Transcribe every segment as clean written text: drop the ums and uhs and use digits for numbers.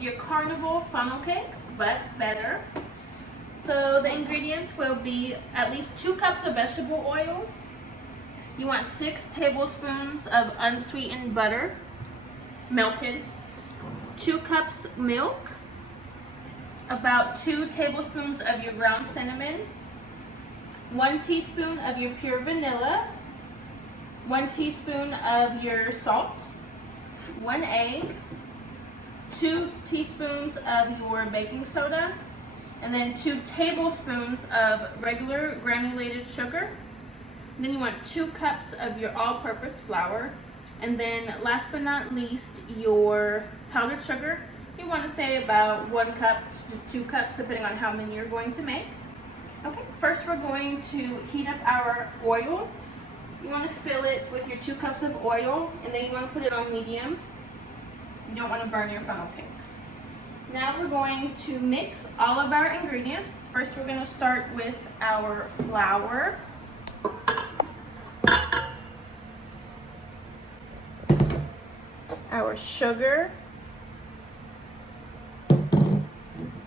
your Carnival funnel cakes, but better. So the ingredients will be at least 2 cups of vegetable oil. You want 6 tablespoons of unsweetened butter, melted, 2 cups milk, about 2 tablespoons of your ground cinnamon, 1 teaspoon of your pure vanilla, 1 teaspoon of your salt, 1 egg, 2 teaspoons of your baking soda, and then 2 tablespoons of regular granulated sugar. Then you want 2 cups of your all-purpose flour, and then last but not least, your powdered sugar. You want to say about 1 cup to 2 cups, depending on how many you're going to make. Okay, first we're going to heat up our oil. You want to fill it with your 2 cups of oil, and then you want to put it on medium. You don't want to burn your funnel cakes. Now we're going to mix all of our ingredients. First we're going to start with our flour. Our sugar,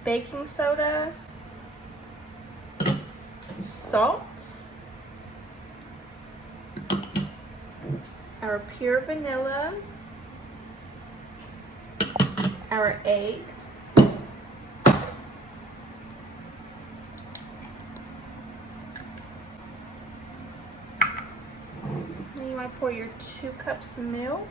baking soda, salt, our pure vanilla, our egg, then you want to pour your 2 cups milk,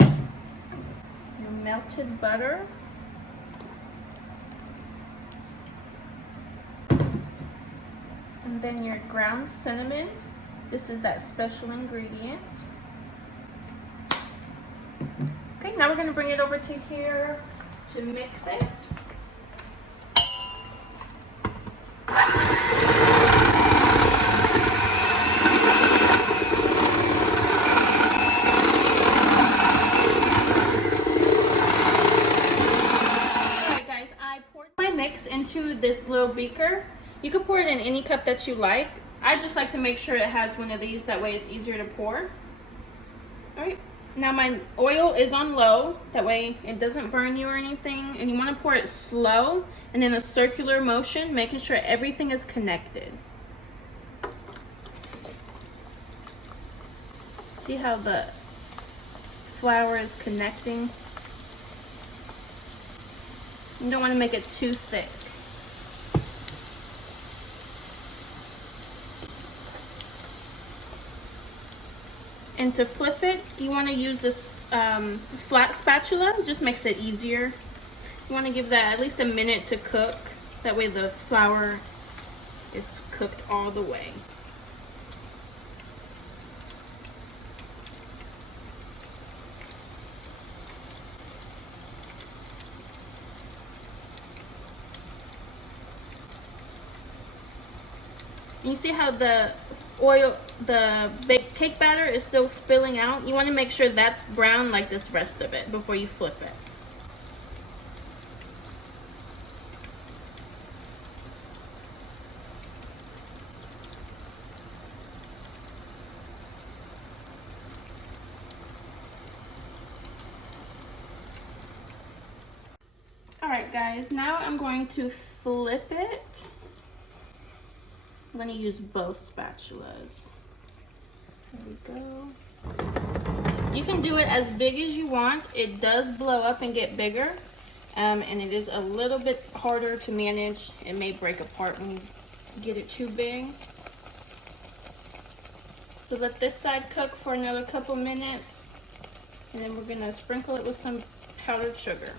your melted butter, and then your ground cinnamon. This is that special ingredient. Okay, now we're going to bring it over to here to mix it. Mix into this little beaker. You can pour it in any cup that you like. I just like to make sure it has one of these, that way it's easier to pour. Alright, now my oil is on low, that way it doesn't burn you or anything, and you want to pour it slow and in a circular motion, making sure everything is connected. See how the flour is connecting? You don't want to make it too thick. And to flip it, you want to use this flat spatula. It just makes it easier. You want to give that at least a minute to cook. That way the flour is cooked all the way. You see how the oil, the baked cake batter is still spilling out? You want to make sure that's brown like this rest of it before you flip it. Alright guys, now I'm going to flip it. I'm going to use both spatulas. There we go. You can do it as big as you want. It does blow up and get bigger, and it is a little bit harder to manage. It may break apart when you get it too big. So let this side cook for another couple minutes, and then we're going to sprinkle it with some powdered sugar.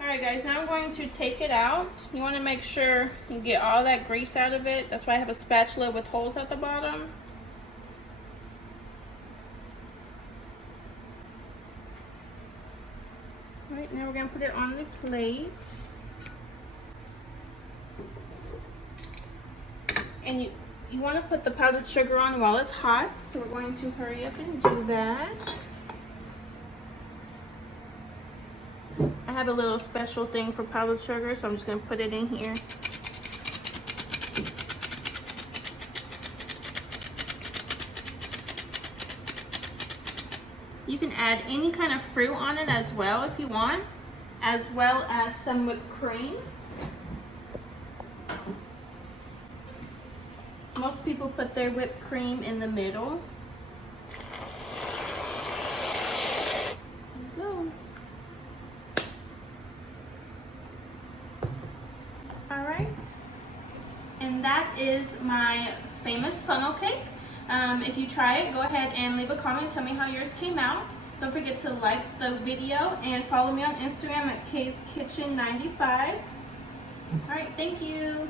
Alright guys, now I'm going to take it out. You want to make sure you get all that grease out of it. That's why I have a spatula with holes at the bottom. Alright, now we're going to put it on the plate. And you want to put the powdered sugar on while it's hot, so we're going to hurry up and do that. I have a little special thing for powdered sugar, so I'm just gonna put it in here. You can add any kind of fruit on it as well if you want, as well as some whipped cream. Most people put their whipped cream in the middle. There you go. All right. And that is my famous funnel cake. If you try it, go ahead and leave a comment. Tell me how yours came out. Don't forget to like the video and follow me on Instagram at Kay's Kitchen 95. All right, thank you.